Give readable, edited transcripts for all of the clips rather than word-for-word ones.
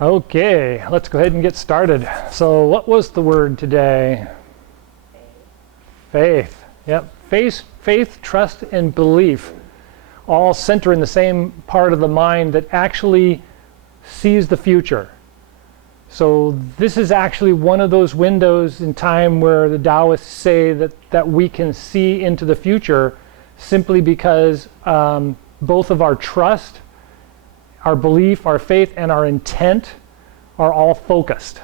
Okay, let's go ahead and get started. So what was the word today? Faith. Yep. Faith, trust, and belief all center in the same part of the mind that actually sees the future. So this is actually one of those windows in time where the Taoists say that we can see into the future simply because both of our trust, our belief, our faith, and our intent are all focused,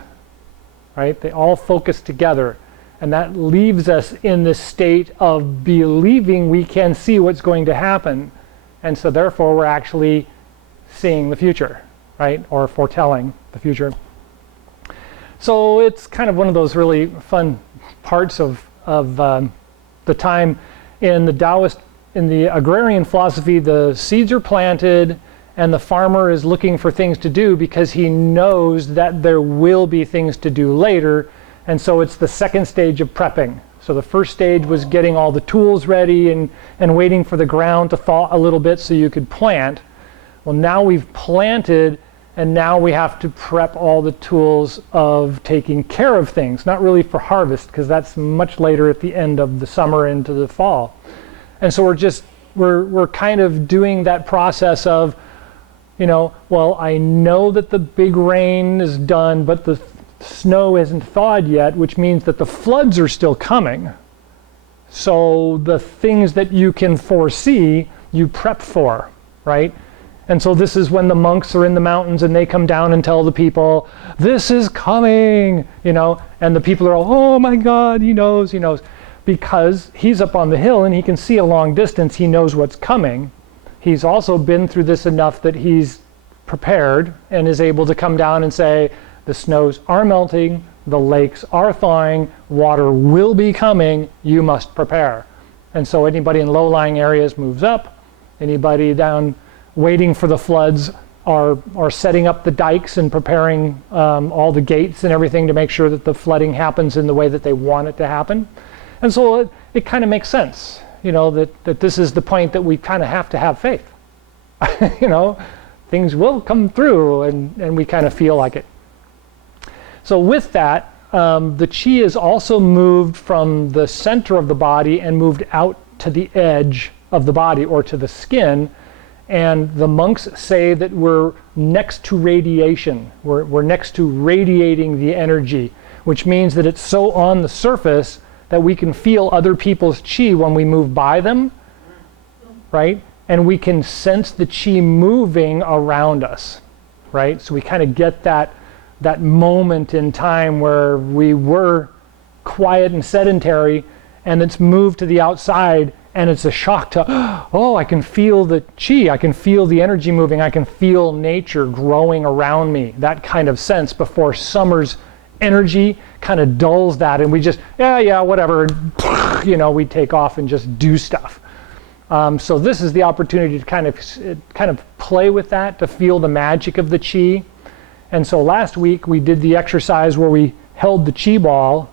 right? They all focus together. And that leaves us in this state of believing we can see what's going to happen. And so therefore we're actually seeing the future, right? Or foretelling the future. So it's kind of one of those really fun parts of the time in the Taoist, in the agrarian philosophy. The seeds are planted and the farmer is looking for things to do because he knows that there will be things to do later. And so it's the second stage of prepping. So the first stage was getting all the tools ready and waiting for the ground to thaw a little bit so you could plant. Well, now we've planted, and now we have to prep all the tools of taking care of things, not really for harvest, because that's much later at the end of the summer into the fall. And so we're kind of doing that process of, well, I know that the big rain is done, but the snow isn't thawed yet, which means that the floods are still coming. So the things that you can foresee, you prep for, right? And so this is when the monks are in the mountains and they come down and tell the people, this is coming, and the people are all, oh my God, he knows. Because he's up on the hill and he can see a long distance, he knows what's coming. He's also been through this enough that he's prepared and is able to come down and say, the snows are melting, the lakes are thawing, water will be coming, you must prepare. And so anybody in low-lying areas moves up, anybody down waiting for the floods are setting up the dikes and preparing all the gates and everything to make sure that the flooding happens in the way that they want it to happen. And so it kind of makes sense, that this is the point that we kind of have to have faith. Things will come through and we kind of feel like it. So with that, the chi is also moved from the center of the body and moved out to the edge of the body or to the skin. And the monks say that we're next to radiation. We're next to radiating the energy, which means that it's so on the surface that we can feel other people's chi when we move by them, right? And we can sense the chi moving around us, right? So we kind of get that moment in time where we were quiet and sedentary, and it's moved to the outside, and it's a shock to, oh, I can feel the chi, I can feel the energy moving, I can feel nature growing around me, that kind of sense before summer's energy kind of dulls that, and we just, yeah, whatever, we take off and just do stuff. So this is the opportunity to kind of play with that, to feel the magic of the chi. And so last week we did the exercise where we held the chi ball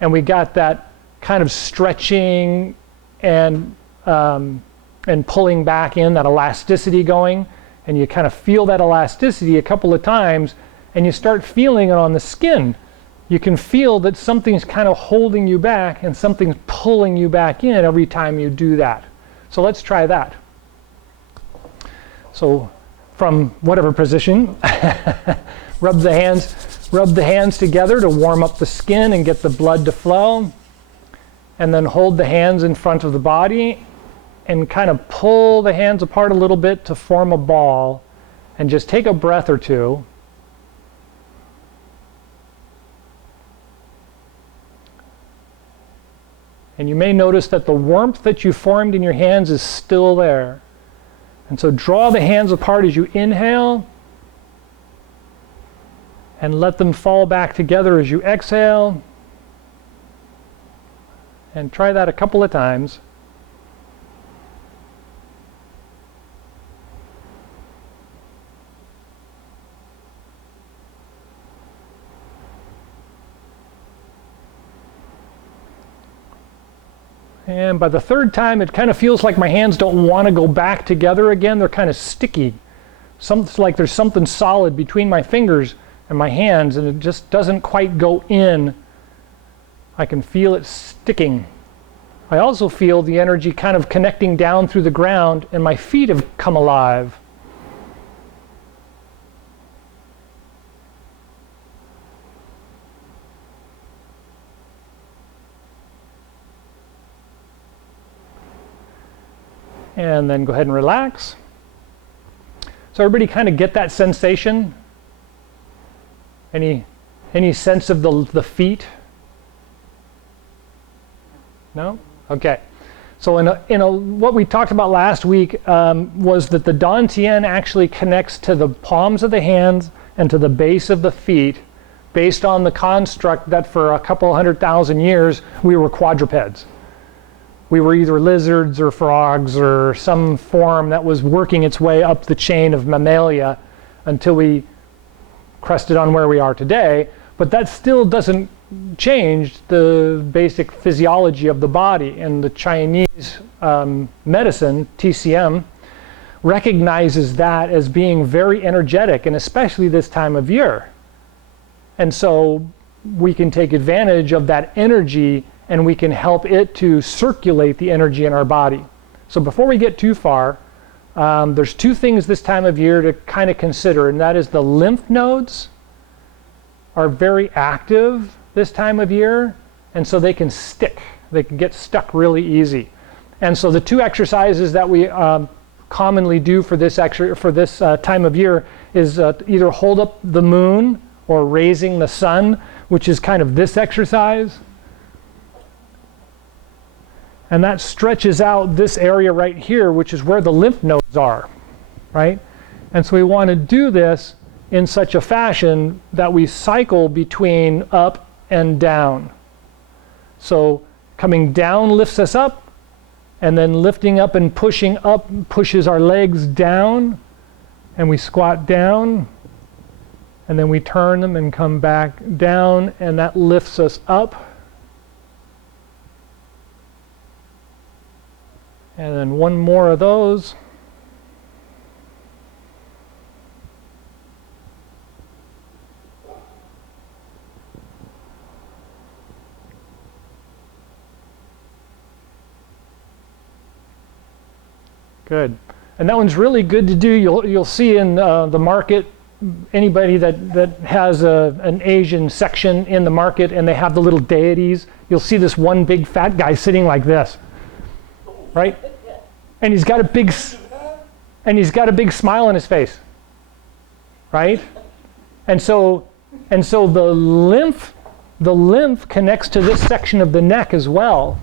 and we got that kind of stretching and pulling back in, that elasticity going, and you kind of feel that elasticity a couple of times and you start feeling it on the skin. You can feel that something's kind of holding you back and something's pulling you back in every time you do that. So let's try that. So from whatever position, rub the hands together to warm up the skin and get the blood to flow. And then hold the hands in front of the body and kind of pull the hands apart a little bit to form a ball, and just take a breath or two. And you may notice that the warmth that you formed in your hands is still there. And so draw the hands apart as you inhale and let them fall back together as you exhale. And try that a couple of times. And by the third time, it kind of feels like my hands don't want to go back together again. They're kind of sticky. It's like there's something solid between my fingers and my hands, and it just doesn't quite go in. I can feel it sticking. I also feel the energy kind of connecting down through the ground, and my feet have come alive. And then go ahead and relax. So everybody kind of get that sensation? Any sense of the feet? No? Okay. So what we talked about last week was that the Dantian actually connects to the palms of the hands and to the base of the feet based on the construct that for a couple 100,000 years we were quadrupeds. We were either lizards or frogs or some form that was working its way up the chain of mammalia until we crested on where we are today. But that still doesn't change the basic physiology of the body. And the Chinese medicine, TCM, recognizes that as being very energetic, and especially this time of year. And so we can take advantage of that energy, and we can help it to circulate the energy in our body. So before we get too far, there's two things this time of year to kind of consider, and that is the lymph nodes are very active this time of year, and so they can stick. They can get stuck really easy. And so the two exercises that we commonly do for this time of year is either hold up the moon or raising the sun, which is kind of this exercise. And that stretches out this area right here, which is where the lymph nodes are, right? And so we want to do this in such a fashion that we cycle between up and down. So coming down lifts us up, and then lifting up and pushing up pushes our legs down, and we squat down, and then we turn them and come back down, and that lifts us up. And then one more of those. Good. And that one's really good to do. You'll see in the market, anybody that has an Asian section in the market and they have the little deities, you'll see this one big fat guy sitting like this. Right? And he's got a big smile on his face. Right? And so the lymph connects to this section of the neck as well.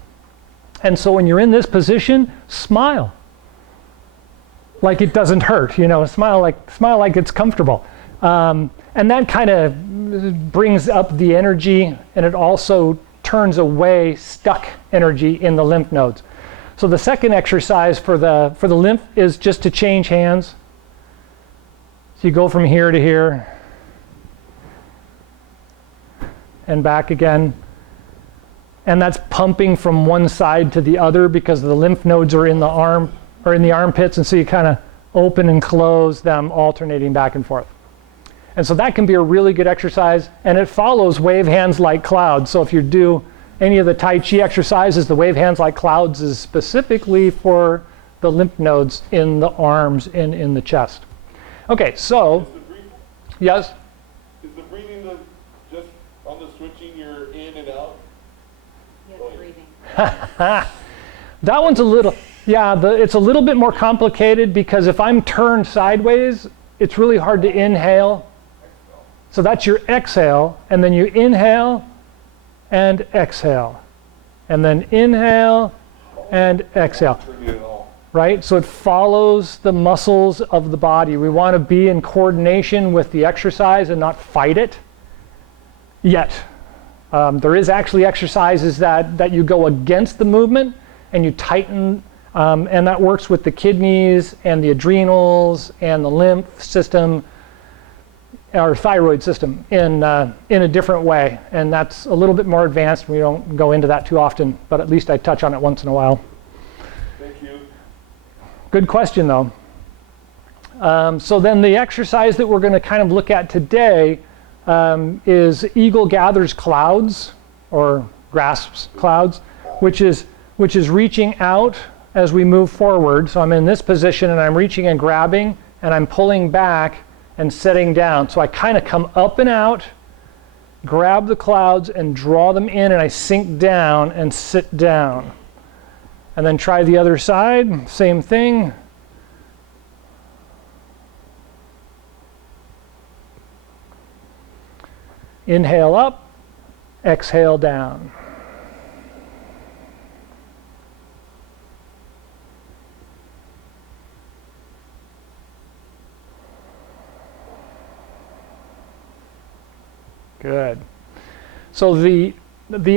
And so when you're in this position, smile. Like it doesn't hurt, smile like it's comfortable. And that kind of brings up the energy, and it also turns away stuck energy in the lymph nodes. So the second exercise for the lymph is just to change hands. So you go from here to here and back again. And that's pumping from one side to the other because the lymph nodes are in the arm or in the armpits, and so you kind of open and close them, alternating back and forth. And so that can be a really good exercise, and it follows wave hands like clouds. So if you do any of the Tai Chi exercises, the wave hands like clouds is specifically for the lymph nodes in the arms and in the chest. Okay, so, yes? Is the breathing just on the switching you're in and out? Yes, breathing. That one's a little, it's a little bit more complicated because if I'm turned sideways, it's really hard to inhale. So that's your exhale, and then you inhale and exhale. And then inhale and exhale. Right? So it follows the muscles of the body. We want to be in coordination with the exercise and not fight it yet. There is actually exercises that you go against the movement and you tighten, and that works with the kidneys and the adrenals and the lymph system, or thyroid system in a different way. And that's a little bit more advanced. We don't go into that too often, but at least I touch on it once in a while. Thank you. Good question, though. So then the exercise that we're going to kind of look at today is eagle gathers clouds or grasps clouds, which is reaching out as we move forward. So I'm in this position and I'm reaching and grabbing and I'm pulling back and setting down. So I kind of come up and out, grab the clouds and draw them in, and I sink down and sit down. And then try the other side, same thing. Inhale up, exhale down. Good. So the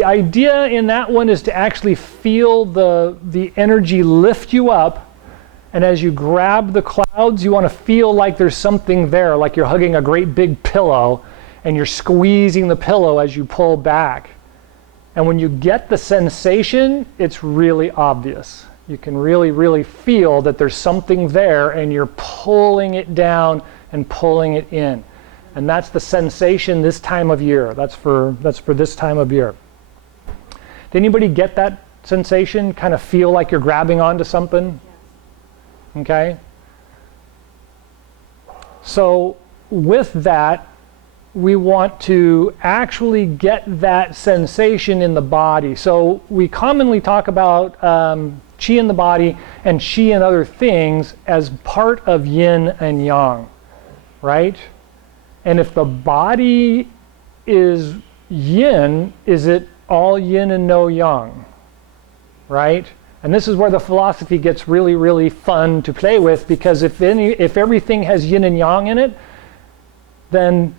idea in that one is to actually feel the energy lift you up, and as you grab the clouds, you want to feel like there's something there, like you're hugging a great big pillow, and you're squeezing the pillow as you pull back. And when you get the sensation, it's really obvious. You can really, really feel that there's something there, and you're pulling it down and pulling it in. And that's the sensation this time of year. That's for this time of year. Did anybody get that sensation? Kind of feel like you're grabbing onto something? Yes. Okay. So with that, we want to actually get that sensation in the body. So we commonly talk about Chi in the body and Chi in other things as part of yin and yang, right? And if the body is yin, is it all yin and no yang, right? And this is where the philosophy gets really, really fun to play with, because if everything has yin and yang in it, then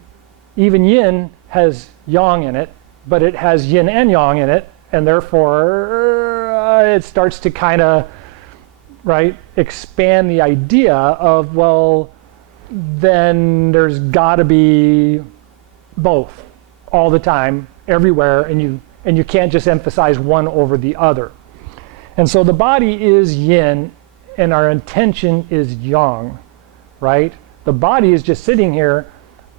even yin has yang in it, but it has yin and yang in it, and therefore it starts to kind of, right, expand the idea of, well, then there's got to be both all the time, everywhere, and you can't just emphasize one over the other. And so the body is yin, and our intention is yang, right? The body is just sitting here,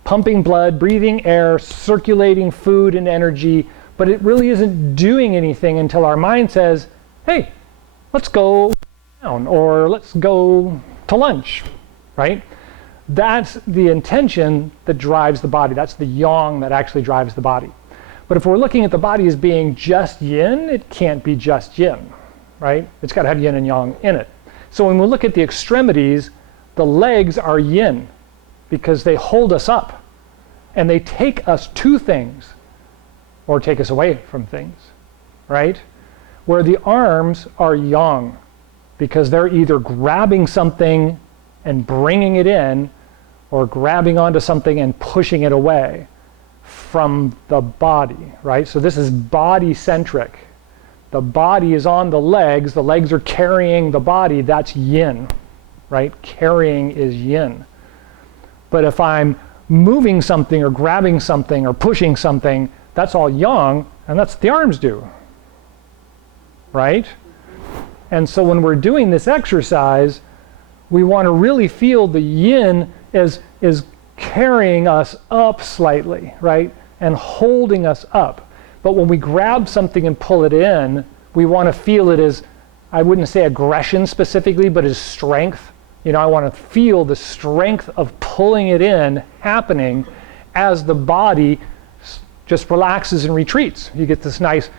pumping blood, breathing air, circulating food and energy, but it really isn't doing anything until our mind says, hey, let's go down, or let's go to lunch, right? That's the intention that drives the body. That's the yang that actually drives the body. But if we're looking at the body as being just yin, it can't be just yin, right? It's got to have yin and yang in it. So when we look at the extremities, the legs are yin because they hold us up and they take us to things or take us away from things, right? Where the arms are yang because they're either grabbing something and bringing it in, or grabbing onto something and pushing it away from the body, right? So this is body-centric. The body is on the legs are carrying the body, that's yin, right? Carrying is yin. But if I'm moving something or grabbing something or pushing something, that's all yang, and that's what the arms do, right? And so when we're doing this exercise, we want to really feel the yin is carrying us up slightly, right? And holding us up. But when we grab something and pull it in, we want to feel it as, I wouldn't say aggression specifically, but as strength. You know, I want to feel the strength of pulling it in happening as the body just relaxes and retreats. You get this nice,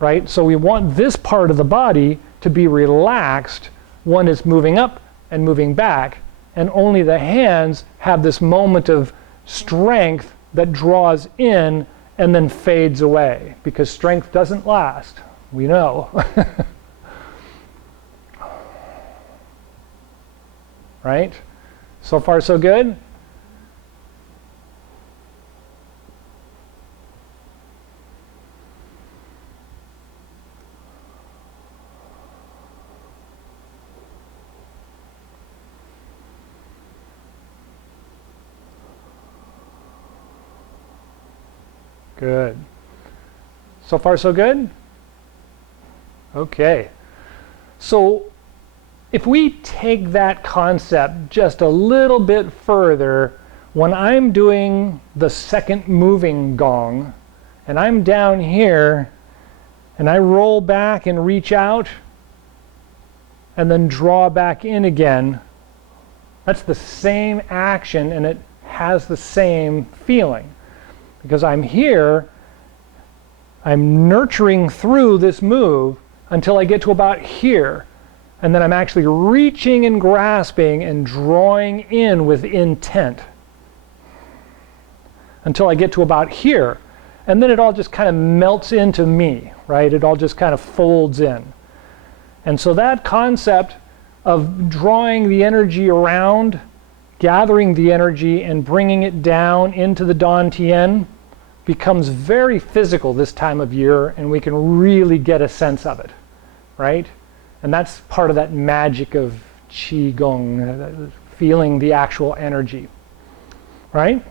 right? So we want this part of the body to be relaxed when it's moving up and moving back, and only the hands have this moment of strength that draws in and then fades away, because strength doesn't last, we know. Right? So far so good? Good. So far so good? Okay. So if we take that concept just a little bit further, when I'm doing the second moving gong, and I'm down here, and I roll back and reach out, and then draw back in again, that's the same action, and it has the same feeling. Because I'm here, I'm nurturing through this move until I get to about here. And then I'm actually reaching and grasping and drawing in with intent until I get to about here. And then it all just kind of melts into me, right? It all just kind of folds in. And so that concept of drawing the energy around, gathering the energy and bringing it down into the Dantian becomes very physical this time of year, and we can really get a sense of it, right? And that's part of that magic of Chi Gung, feeling the actual energy, right?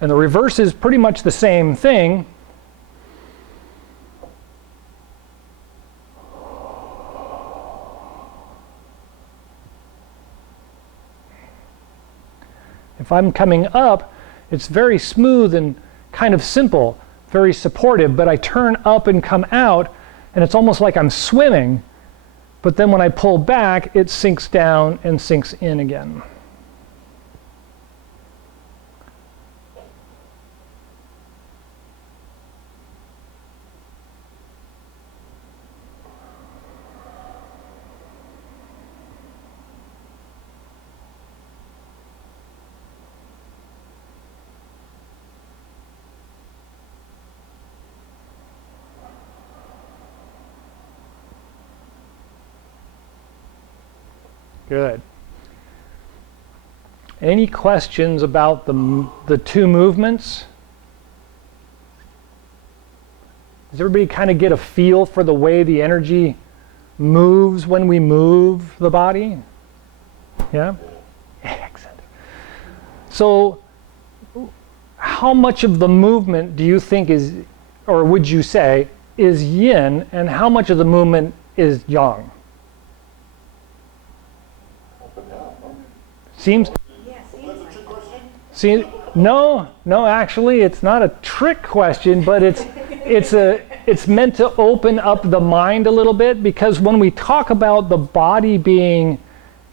And the reverse is pretty much the same thing. If I'm coming up, it's very smooth and kind of simple, very supportive, but I turn up and come out, and it's almost like I'm swimming, but then when I pull back, it sinks down and sinks in again. Good. Any questions about the two movements? Does everybody kind of get a feel for the way the energy moves when we move the body? Yeah? Excellent. So, how much of the movement do you think is, or would you say, is yin, and how much of the movement is yang? Seems. See, no, actually, it's not a trick question, but it's meant to open up the mind a little bit, because when we talk about the body being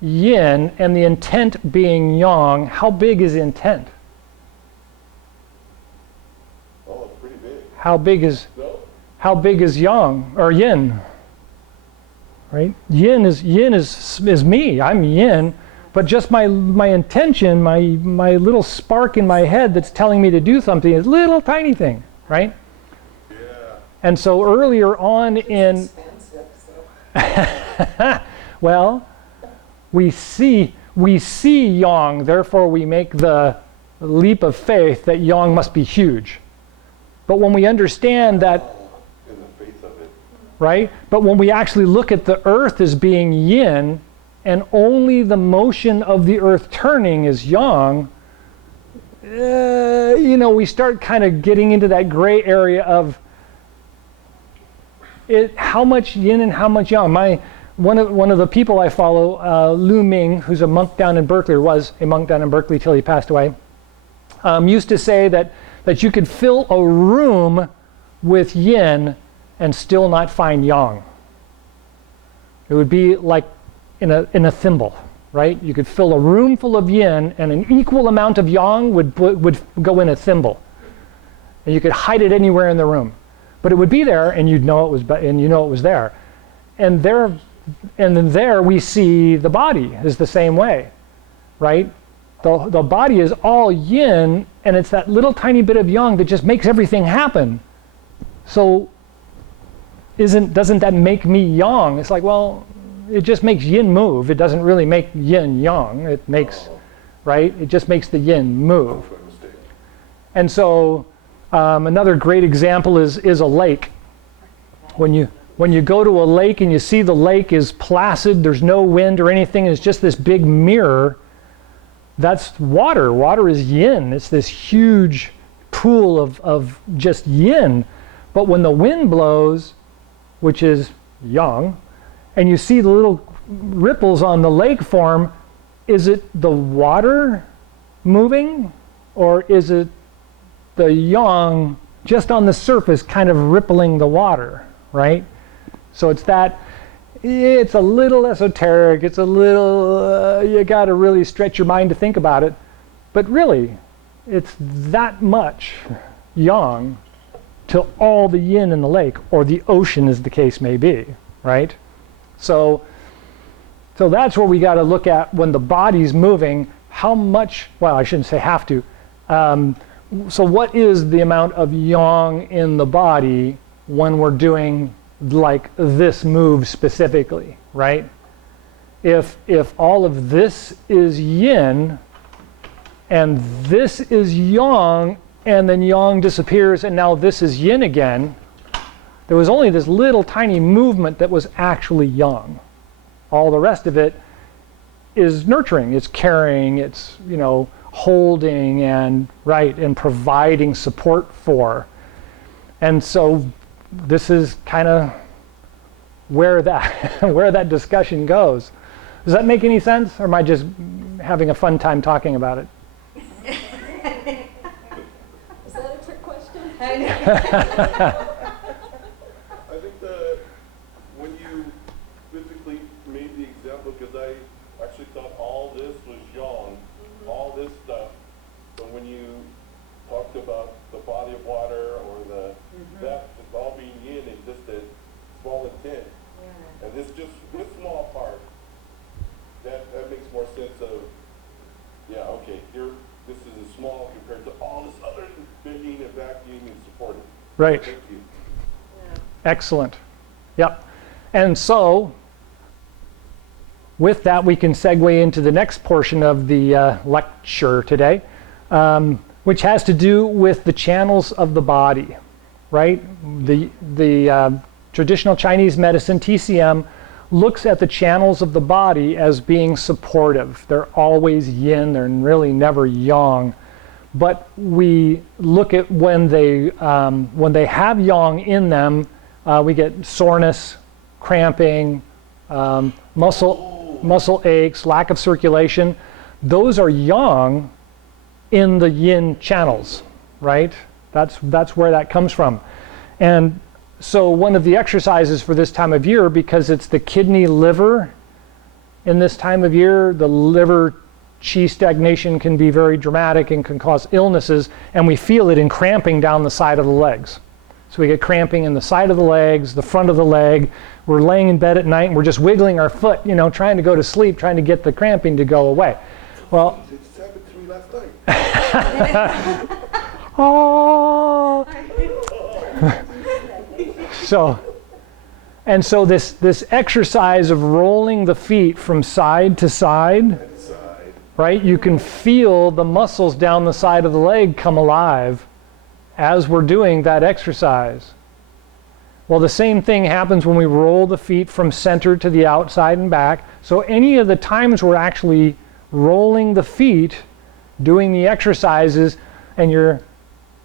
yin and the intent being yang, how big is intent? Oh, it's pretty big. How big is yang or yin? Right? Yin is me. I'm yin. But just my intention, my little spark in my head that's telling me to do something is a little tiny thing, right? Yeah. And so earlier on in, well, we see yang, therefore we make the leap of faith that yang must be huge. But when we understand that, In the face of it. right? But when we actually look at the earth as being yin, and only the motion of the earth turning is yang, we start kind of getting into that gray area of how much yin and how much yang. One of the people I follow, Lu Ming, who's a monk down in Berkeley, or was a monk down in Berkeley till he passed away, used to say that you could fill a room with yin and still not find yang. It would be like in a thimble, right? You could fill a room full of yin, and an equal amount of yang would go in a thimble, and you could hide it anywhere in the room, but it would be there, and you know it was there. And then there we see the body is the same way, right? The body is all yin, and it's that little tiny bit of yang that just makes everything happen. So doesn't that make me yang? It's like, well, it just makes yin move. It doesn't really make yin yang. It makes, right? It just makes the yin move. And so another great example is a lake. When you go to a lake and you see the lake is placid, there's no wind or anything, it's just this big mirror, that's water. Water is yin. It's this huge pool of just yin. But when the wind blows, which is yang, and you see the little ripples on the lake form, is it the water moving, or is it the yang just on the surface kind of rippling the water, right? So it's a little esoteric, it's a little, you got to really stretch your mind to think about it, but really, it's that much yang to all the yin in the lake, or the ocean as the case may be, right? So that's where we got to look at when the body's moving, how much, well, I shouldn't say have to. So what is the amount of yang in the body when we're doing like this move specifically, right? If all of this is yin and this is yang, and then yang disappears and now this is yin again, there was only this little tiny movement that was actually yang. All the rest of it is nurturing, it's caring, it's, holding and providing support for. And so this is kind of where that discussion goes. Does that make any sense, or am I just having a fun time talking about it? Is that a trick question? I think when you physically made the example, because I actually thought all this was yang, all this stuff, but when you talked about the body of water or that just all being yin is just a small intent, and this small part, that makes more sense of, okay, here, this is a small compared to all this other bending and vacuuming and supporting. Right. Thank you. Excellent. Yep. And so with that, we can segue into the next portion of the lecture today, which has to do with the channels of the body, right? The traditional Chinese medicine, TCM, looks at the channels of the body as being supportive. They're always yin, they're really never yang. But we look at when they have yang in them, we get soreness, cramping, muscle aches, lack of circulation. Those are yang in the yin channels, right? That's where that comes from. And so one of the exercises for this time of year, because it's the kidney liver in this time of year, the liver qi stagnation can be very dramatic and can cause illnesses, and we feel it in cramping down the side of the legs. So we get cramping in the side of the legs, the front of the leg. We're laying in bed at night and we're just wiggling our foot, trying to go to sleep, trying to get the cramping to go away. Well, It happened to me last night. oh. So this exercise of rolling the feet from side to side, right? You can feel the muscles down the side of the leg come alive as we're doing that exercise. Well, the same thing happens when we roll the feet from center to the outside and back. So any of the times we're actually rolling the feet, doing the exercises, and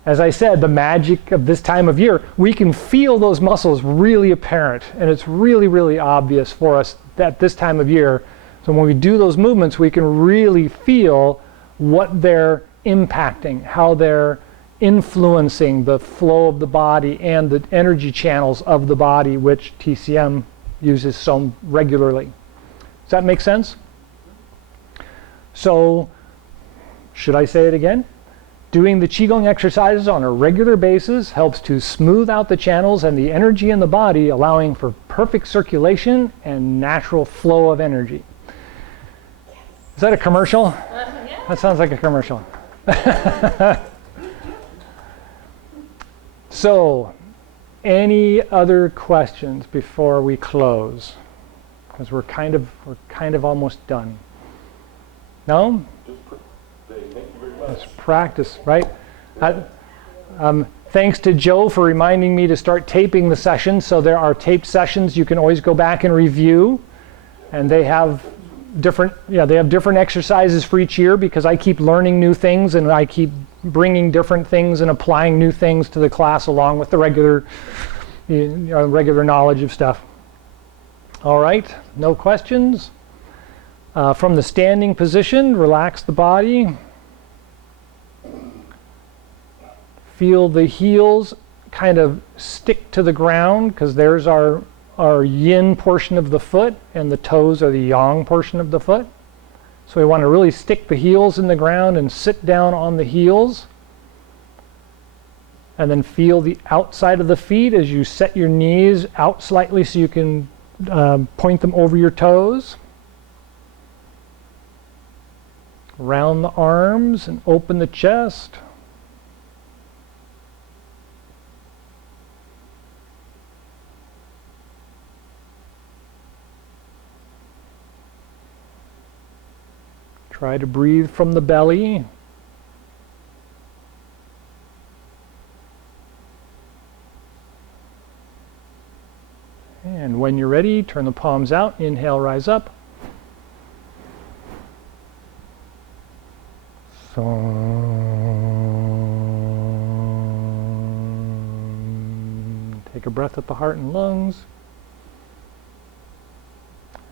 as I said, the magic of this time of year, we can feel those muscles really apparent, and it's really, really obvious for us at this time of year. So when we do those movements, we can really feel what they're impacting, how they're influencing the flow of the body and the energy channels of the body, which TCM uses so regularly. Does that make sense? So, should I say it again? Doing the Qigong exercises on a regular basis helps to smooth out the channels and the energy in the body, allowing for perfect circulation and natural flow of energy. Is that a commercial? Yeah. That sounds like a commercial. So, any other questions before we close? Because we're kind of almost done. No? Thank you very much. Let's practice, right? Thanks to Joe for reminding me to start taping the sessions. So there are taped sessions you can always go back and review, and they have different exercises for each year, because I keep learning new things and I keep bringing different things and applying new things to the class along with the regular knowledge of stuff. All right, no questions. From the standing position, relax the body. Feel the heels kind of stick to the ground, because there's our yin portion of the foot, and the toes are the yang portion of the foot. So we want to really stick the heels in the ground and sit down on the heels. And then feel the outside of the feet as you set your knees out slightly so you can point them over your toes. Round the arms and open the chest. Try to breathe from the belly. And when you're ready, turn the palms out. Inhale, rise up. Take a breath at the heart and lungs.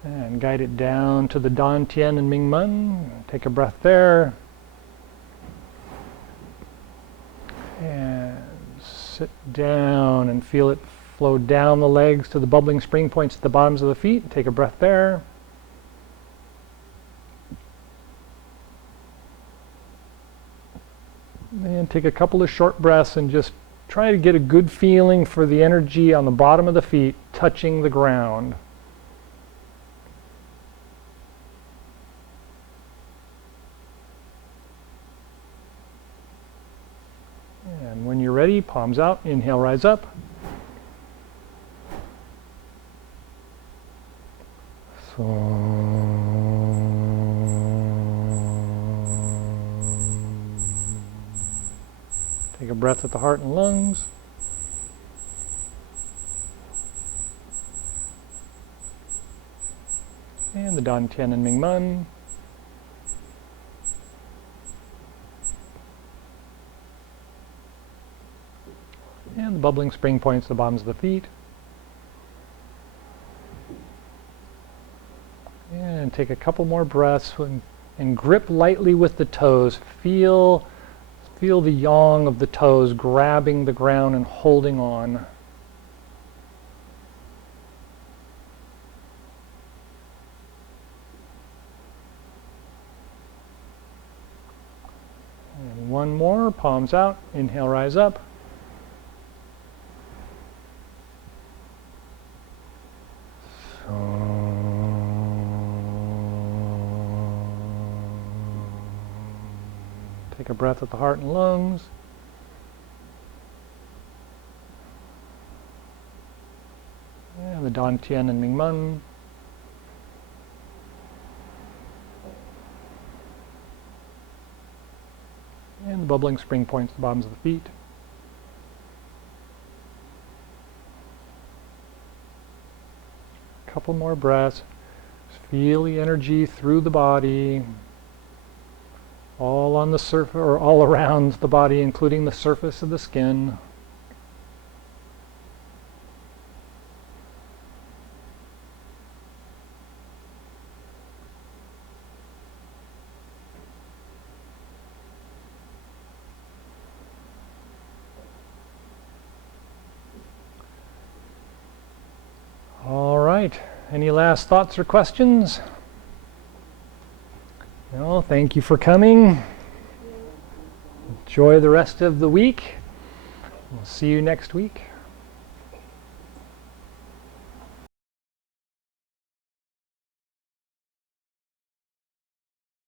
And guide it down to the Dan Tien and Ming Men. Take a breath there. And sit down and feel it flow down the legs to the bubbling spring points at the bottoms of the feet. Take a breath there. And take a couple of short breaths and just try to get a good feeling for the energy on the bottom of the feet touching the ground. And when you're ready, palms out, inhale, rise up. Take a breath at the heart and lungs. And the Dan Tien and Ming Men. And the bubbling spring points at the bottoms of the feet. And take a couple more breaths and grip lightly with the toes. Feel the yang of the toes grabbing the ground and holding on. And one more, palms out, inhale, rise up. Take a breath at the heart and lungs. And the Dan Tien and Ming Men. And the bubbling spring points at the bottoms of the feet. Couple more breaths. Just feel the energy through the body. All on the surface, or all around the body, including the surface of the skin. All right. Any last thoughts or questions? Well, thank you for coming. Enjoy the rest of the week. We'll see you next week.